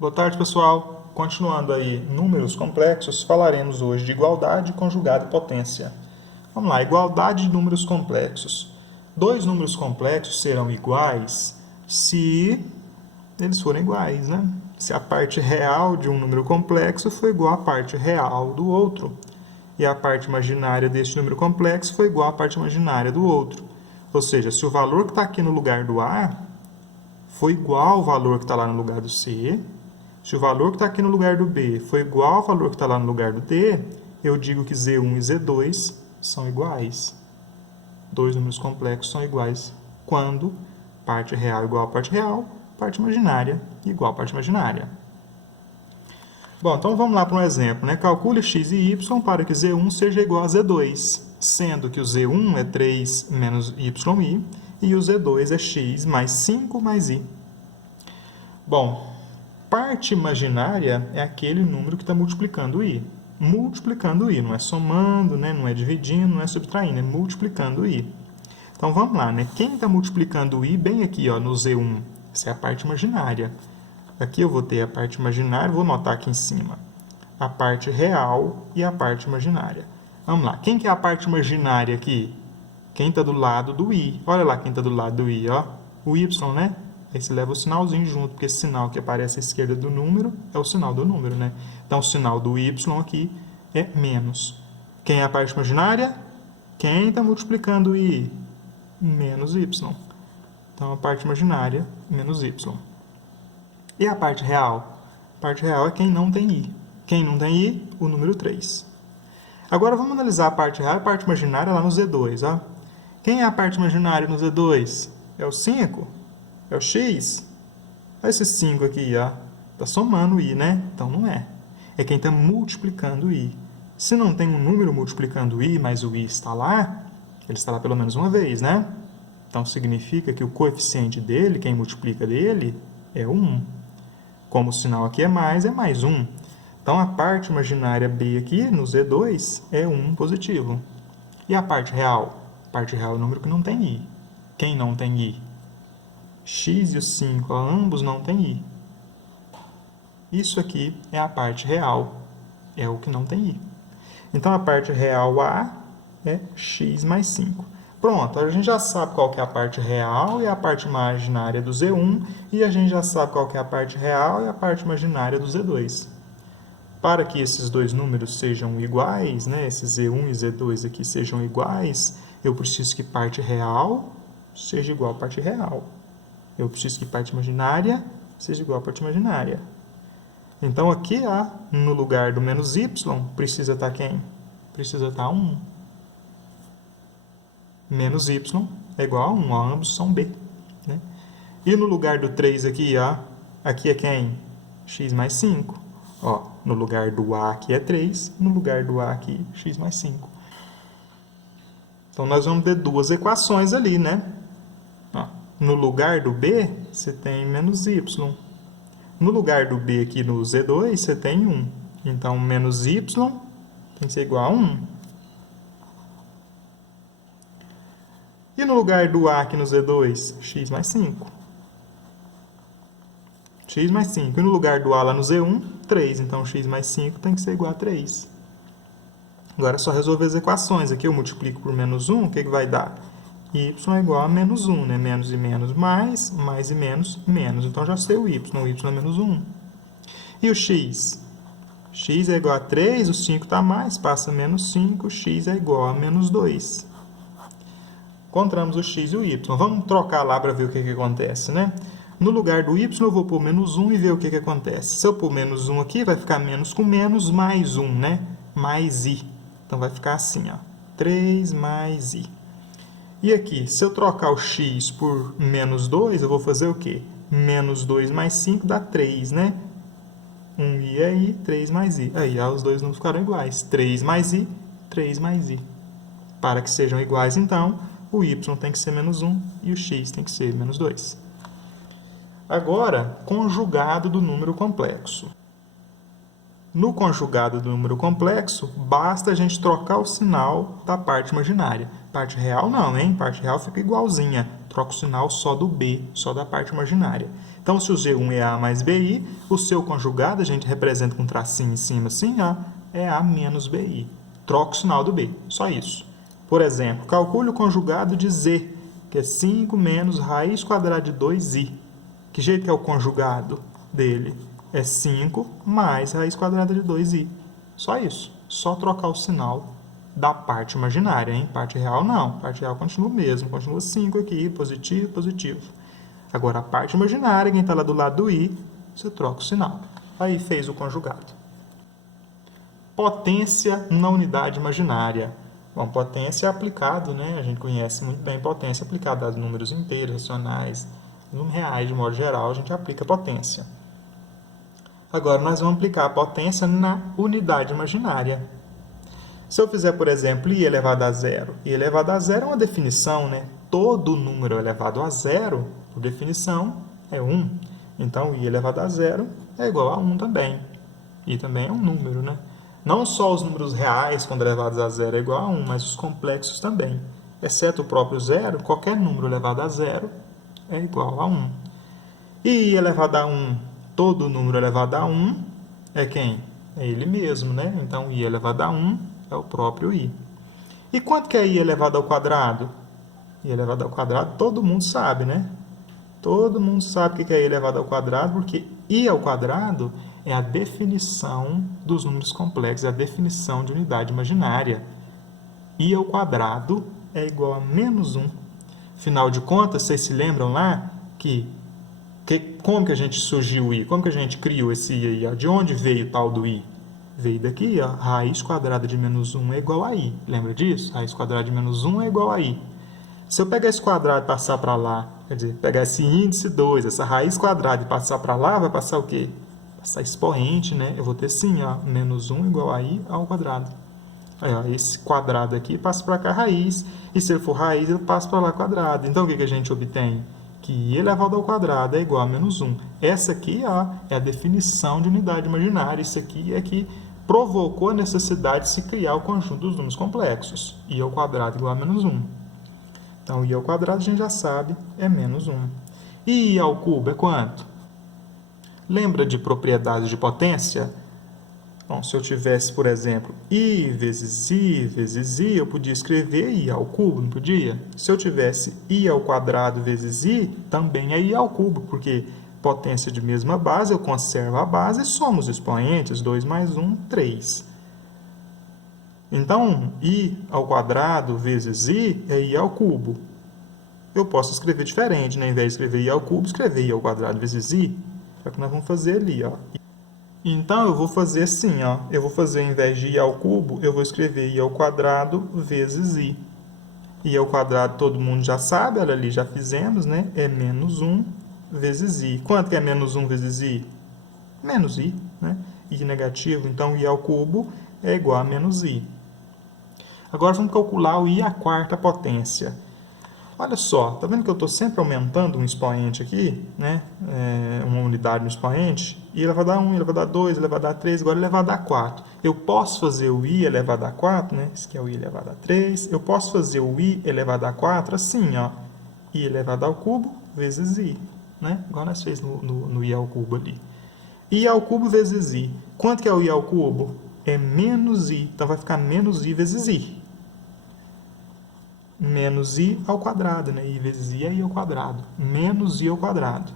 Boa tarde, pessoal. Continuando aí números complexos, falaremos hoje de igualdade conjugada e potência. Vamos lá, igualdade de números complexos. Dois números complexos serão iguais se eles forem iguais, né? Se a parte real de um número complexo for igual à parte real do outro, e a parte imaginária deste número complexo for igual à parte imaginária do outro. Ou seja, se o valor que está aqui no lugar do A for igual ao valor que está lá no lugar do C, se o valor que está aqui no lugar do B for igual ao valor que está lá no lugar do D, eu digo que Z1 e Z2 são iguais. Dois números complexos são iguais quando parte real igual a parte real, parte imaginária igual a parte imaginária. Bom, então vamos lá para um exemplo, né? Calcule x e y para que Z1 seja igual a Z2, sendo que o Z1 é 3 menos yi e o Z2 é x mais 5 mais i. Bom, parte imaginária é aquele número que está multiplicando i. Multiplicando i, não é somando, né? Não é dividindo, não é subtraindo, é multiplicando i. Então vamos lá, né? Quem está multiplicando i bem aqui, ó, no Z1? Essa é a parte imaginária. Aqui eu vou ter a parte imaginária, vou anotar aqui em cima a parte real e a parte imaginária. Vamos lá, quem que é a parte imaginária aqui? Quem está do lado do i. Olha lá quem está do lado do i, ó. O y, né? Aí você leva o sinalzinho junto, porque esse sinal que aparece à esquerda do número é o sinal do número, né? Então, o sinal do y aqui é menos. Quem é a parte imaginária? Quem está multiplicando i? Menos y. Então, a parte imaginária, menos y. E a parte real? A parte real é quem não tem i. Quem não tem i? O número 3. Agora, vamos analisar a parte real e a parte imaginária lá no Z2, ó. Quem é a parte imaginária no Z2? É o 5? É o x? Olha esse 5 aqui, ó. Está somando i, né? Então, não é. É quem está multiplicando i. Se não tem um número multiplicando i, mas o i está lá, ele está lá pelo menos uma vez, né? Então, significa que o coeficiente dele, quem multiplica dele, é 1. Como o sinal aqui é mais 1. Então, a parte imaginária B aqui, no Z2, é 1 positivo. E a parte real? A parte real é o número que não tem i. Quem não tem i? X e o 5, ambos não têm i. Isso aqui é a parte real, é o que não tem i. Então, a parte real A é x mais 5. Pronto, a gente já sabe qual que é a parte real e a parte imaginária do Z1, e a gente já sabe qual que é a parte real e a parte imaginária do Z2. Para que esses dois números sejam iguais, né, esses Z1 e Z2 aqui sejam iguais, eu preciso que parte real seja igual a parte real. Eu preciso que parte imaginária seja igual a parte imaginária. Então, aqui, no lugar do menos y, precisa estar quem? Precisa estar 1. Menos y é igual a 1, ó, ambos são b. Né? E no lugar do 3 aqui, ó, aqui é quem? X mais 5. Ó, no lugar do A aqui é 3, no lugar do A aqui, x mais 5. Então, nós vamos ter duas equações ali, né? Ó, no lugar do B, você tem menos y. No lugar do B aqui no Z2, você tem 1. Então, menos y tem que ser igual a 1. E no lugar do A aqui no Z2, x mais 5. X mais 5. E no lugar do A lá no Z1, 3. Então, x mais 5 tem que ser igual a 3. Agora é só resolver as equações. Aqui eu multiplico por menos 1, o que vai dar? Y é igual a menos 1, né? Menos e menos mais e menos, menos. Então, já sei o y é menos 1. E o x? X é igual a 3, o 5 está mais, passa menos 5, x é igual a menos 2. Encontramos o x e o y. Vamos trocar lá para ver o que acontece, né? No lugar do y, eu vou pôr menos 1 e ver o que acontece. Se eu pôr menos 1 aqui, vai ficar menos com menos mais 1, né? Mais i. Então, vai ficar assim, ó. 3 mais i. E aqui, se eu trocar o x por menos 2, eu vou fazer o quê? Menos 2 mais 5 dá 3, né? 1i é i, 3 mais i. Aí, ó, os dois números ficaram iguais. 3 mais i, 3 mais i. Para que sejam iguais, então, o y tem que ser menos 1 e o x tem que ser menos 2. Agora, conjugado do número complexo. No conjugado do número complexo, basta a gente trocar o sinal da parte imaginária. Parte real não, hein? Parte real fica igualzinha. Troca o sinal só do B, só da parte imaginária. Então, se o G1 é A mais BI, o seu conjugado a gente representa com um tracinho em cima assim, ó, é A menos BI. Troca o sinal do B, só isso. Por exemplo, calcule o conjugado de Z, que é 5 menos raiz quadrada de 2i. Que jeito que é o conjugado dele? É 5 mais raiz quadrada de 2i. Só isso. Só trocar o sinal da parte imaginária, hein? Parte real não. Parte real continua o mesmo. Continua 5 aqui, positivo, positivo. Agora, a parte imaginária, quem está lá do lado do i, você troca o sinal. Aí fez o conjugado. Potência na unidade imaginária. Bom, potência é aplicado, né? A gente conhece muito bem potência aplicada a números inteiros, racionais, números reais, de modo geral, a gente aplica potência. Agora, nós vamos aplicar a potência na unidade imaginária. Se eu fizer, por exemplo, i elevado a zero. I elevado a zero é uma definição, né? Todo número elevado a zero, por definição, é 1. Então, i elevado a zero é igual a 1 também. I também é um número, né? Não só os números reais, quando elevados a zero, é igual a 1, mas os complexos também. Exceto o próprio zero, qualquer número elevado a zero é igual a 1. E i elevado a 1, todo número elevado a 1 é quem? É ele mesmo, né? Então, i elevado a 1 é o próprio i. E quanto que é i elevado ao quadrado? I elevado ao quadrado, todo mundo sabe, né? Todo mundo sabe o que é i elevado ao quadrado, porque i ao quadrado é a definição dos números complexos, é a definição de unidade imaginária. I ao quadrado é igual a menos 1. Afinal de contas, vocês se lembram lá como que a gente surgiu o i? Como que a gente criou esse i aí? De onde veio o tal do i? Veio daqui, ó, raiz quadrada de menos 1 é igual a i. Lembra disso? Raiz quadrada de menos 1 é igual a i. Se eu pegar esse quadrado e passar para lá, quer dizer, pegar esse índice 2, essa raiz quadrada e passar para lá, vai passar o quê? Passar expoente, né? Eu vou ter sim, ó, menos 1 igual a i ao quadrado. Aí, ó, esse quadrado aqui passa para cá raiz, e se ele for raiz, ele passa para lá quadrado. Então, o que a gente obtém? Que i elevado ao quadrado é igual a menos 1. Essa aqui, ó, é a definição de unidade imaginária. Isso aqui é que provocou a necessidade de se criar o conjunto dos números complexos. I ao quadrado igual a menos 1. Então, i ao quadrado, a gente já sabe, é menos 1. E i ao cubo é quanto? Lembra de propriedades de potência? Bom, se eu tivesse, por exemplo, i vezes i, eu podia escrever i ao cubo, não podia? Se eu tivesse i ao quadrado vezes i, também é i ao cubo, porque potência de mesma base, eu conservo a base e somo os expoentes, 2 mais 1, 3. Então, i ao quadrado vezes i é i ao cubo. Eu posso escrever diferente, né? Ao invés de escrever i ao cubo, escrever i ao quadrado vezes i. É o que nós vamos fazer ali, ó. Então, eu vou fazer assim, ó. Eu vou fazer, ao invés de i ao cubo, eu vou escrever i ao quadrado vezes i. I ao quadrado todo mundo já sabe, olha ali, já fizemos, né? É menos 1 vezes i. Quanto que é menos 1 vezes i? Menos i, né? I negativo, então i ao cubo é igual a menos i. Agora, vamos calcular o i à quarta potência. Olha só, tá vendo que eu estou sempre aumentando um expoente aqui, né? Uma unidade no expoente? I elevado a 1, i elevado a 2, i elevado a 3, agora i elevado a 4. Eu posso fazer o i elevado a 4, né? Esse aqui é o i elevado a 3. Eu posso fazer o i elevado a 4 assim, ó. I elevado ao cubo vezes i, né? Igual nós fez no i ao cubo ali. I ao cubo vezes i. Quanto que é o i ao cubo? É menos i. Então, vai ficar menos i vezes i. Menos i ao quadrado, né? I vezes i é i ao quadrado. Menos i ao quadrado.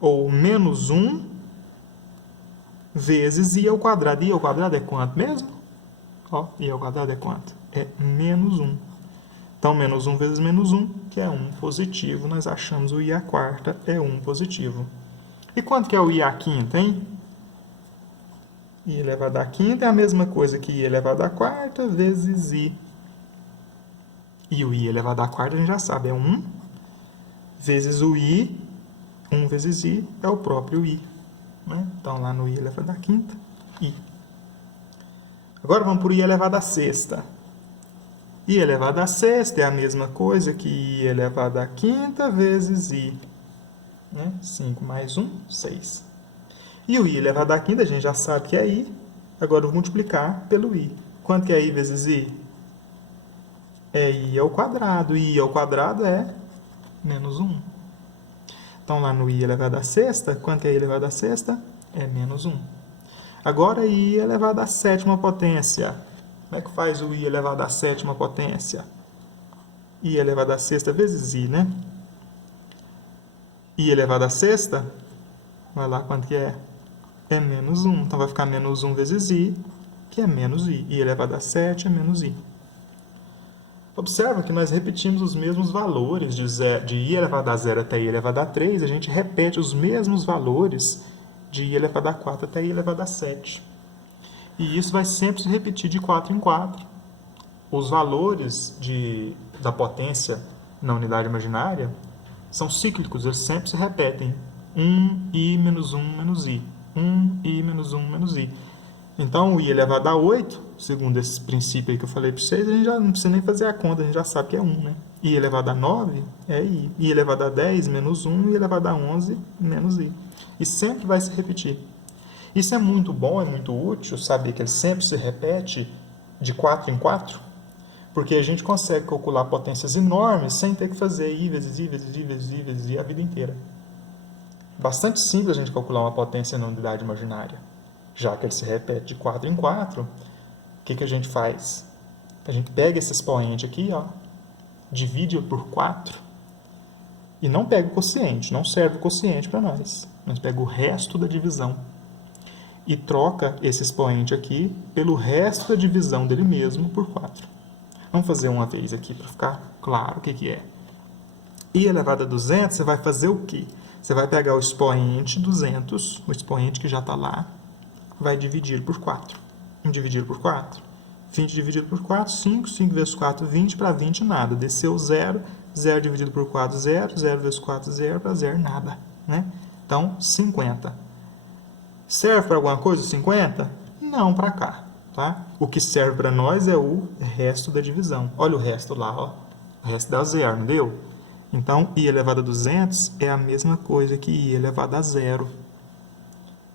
Ou menos 1 vezes i ao quadrado. I ao quadrado é quanto mesmo? Ó, i ao quadrado é quanto? É menos 1. Então, menos 1 vezes menos 1, que é 1 positivo. Nós achamos o i à quarta é 1 positivo. E quanto que é o i à quinta, hein? I elevado à quinta é a mesma coisa que i elevado à quarta vezes i. E o i elevado à quarta a gente já sabe, é 1 vezes o i. 1 vezes i é o próprio i. Né? Então, lá no i elevado à quinta, i. Agora, vamos para o i elevado à sexta. I elevado à sexta é a mesma coisa que i elevado à quinta vezes i. Né? 5 mais 1, 6. E o i elevado à quinta, a gente já sabe que é i. Agora eu vou multiplicar pelo i. Quanto que é i vezes i? É i ao quadrado. I ao quadrado é menos 1. Então, lá no i elevado à sexta, quanto é i elevado à sexta? É menos 1. Agora, i elevado à sétima potência. Como é que faz o i elevado à sétima potência? I elevado à sexta vezes i, né? I elevado à sexta, vai lá quanto que é? É menos 1. Então, vai ficar menos 1 vezes i, que é menos i. I elevado a 7 é menos i. Observa que nós repetimos os mesmos valores de i elevado a 0 até i elevado a 3. A gente repete os mesmos valores de i elevado a 4 até i elevado a 7. E isso vai sempre se repetir de 4 em 4. Os valores da potência na unidade imaginária são cíclicos, eles sempre se repetem. 1i menos 1 menos i. 1i menos 1 menos i. Então, o i elevado a 8, segundo esse princípio aí que eu falei para vocês, a gente já não precisa nem fazer a conta, a gente já sabe que é 1, né? I elevado a 9 é i. I elevado a 10, menos 1. I elevado a 11, menos i. E sempre vai se repetir. Isso é muito bom, é muito útil, saber que ele sempre se repete de 4 em 4, porque a gente consegue calcular potências enormes sem ter que fazer i vezes i vezes i vezes i vezes i a vida inteira. Bastante simples a gente calcular uma potência na unidade imaginária. Já que ele se repete de 4 em 4, o que a gente faz? A gente pega esse expoente aqui, ó, divide por 4 e não pega o quociente, não serve o quociente para nós. Nós pega o resto da divisão e troca esse expoente aqui pelo resto da divisão dele mesmo por 4. Vamos fazer uma vez aqui para ficar claro o que é. I elevado a 200, você vai fazer o quê? Você vai pegar o expoente 200, o expoente que já está lá, vai dividir por 4. 1 dividido por 4. 20 dividido por 4, 5. 5 vezes 4, 20. Para 20, nada. Desceu 0. 0 dividido por 4, 0. 0 vezes 4, 0. Para 0, nada. Né? Então, 50. Serve para alguma coisa 50? Não para cá. Tá? O que serve para nós é o resto da divisão. Olha o resto lá. Ó. O resto dá 0, não deu? Então, i elevado a 200 é a mesma coisa que i elevado a 0.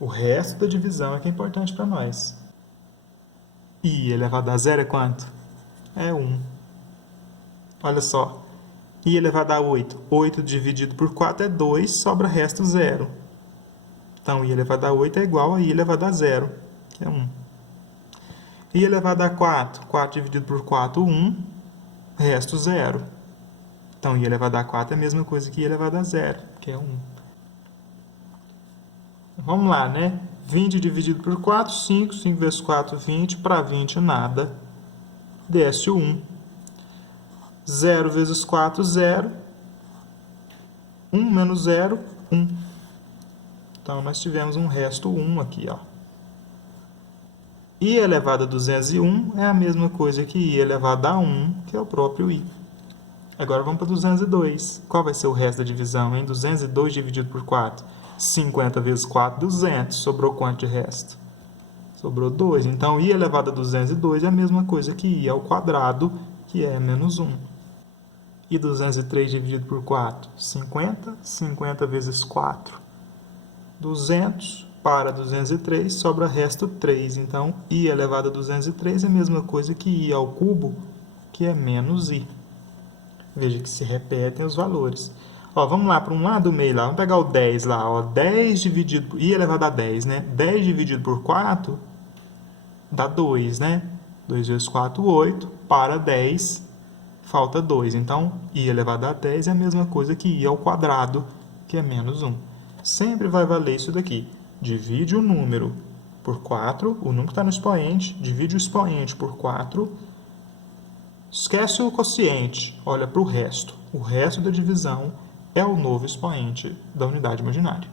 O resto da divisão é que é importante para nós. I elevado a 0 é quanto? É 1. Olha só. I elevado a 8. 8 dividido por 4 é 2, sobra resto 0. Então, i elevado a 8 é igual a i elevado a 0, que é 1. I elevado a 4. 4 dividido por 4, 1. Resto 0. Então, i elevado a 4 é a mesma coisa que i elevado a 0, que é 1. Vamos lá, né? 20 dividido por 4, 5. 5 vezes 4, 20. Para 20, nada. Desce o 1. 0 vezes 4, 0. 1 menos 0, 1. Então, nós tivemos um resto 1 aqui, ó. I elevado a 201 é a mesma coisa que i elevado a 1, que é o próprio i. Agora, vamos para 202. Qual vai ser o resto da divisão, hein? 202 dividido por 4. 50 vezes 4, 200. Sobrou quanto de resto? Sobrou 2. Então, i elevado a 202 é a mesma coisa que i ao quadrado, que é menos 1. E 203 dividido por 4? 50. 50 vezes 4, 200. Para 203, sobra resto 3. Então, i elevado a 203 é a mesma coisa que i ao cubo, que é menos i. Veja que se repetem os valores. Ó, vamos lá para um lado do meio lá. Vamos pegar o 10 lá. Ó. 10 dividido por... i elevado a 10, né? 10 dividido por 4 dá 2, né? 2 vezes 4, 8. Para 10, falta 2. Então, i elevado a 10 é a mesma coisa que i ao quadrado, que é menos 1. Sempre vai valer isso daqui. Divide o número por 4. O número que está no expoente. Divide o expoente por 4. Esquece o quociente, olha para o resto. O resto da divisão é o novo expoente da unidade imaginária.